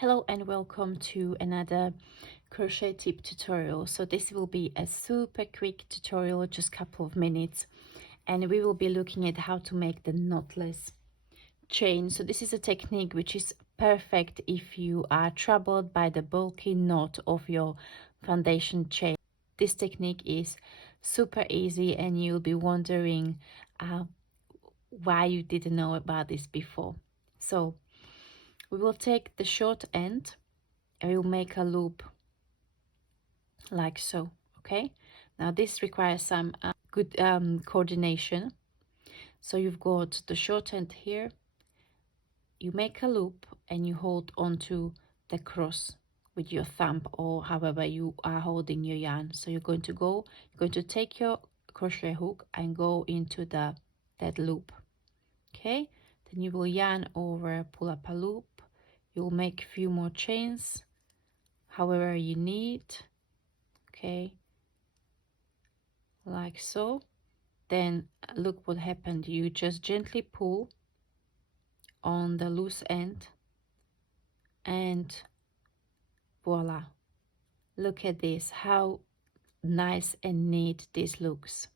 Hello and welcome to another crochet tip tutorial. So this will be a super quick tutorial, just a couple of minutes, and we will be looking at how to make the knotless chain. So this is a technique which is perfect if you are troubled by the bulky knot of your foundation chain. This technique is super easy and you'll be wondering why you didn't know about this before. So we will take the short end and we'll make a loop like so. Okay, now this requires some good coordination. So you've got the short end here, you make a loop and you hold onto the cross with your thumb or however you are holding your yarn. So you're going to take your crochet hook and go into that loop. Okay, then you will yarn over, pull up a loop, you'll make a few more chains however you need. Okay, like so. Then look what happened. You just gently pull on the loose end and voila, look at this, how nice and neat this looks.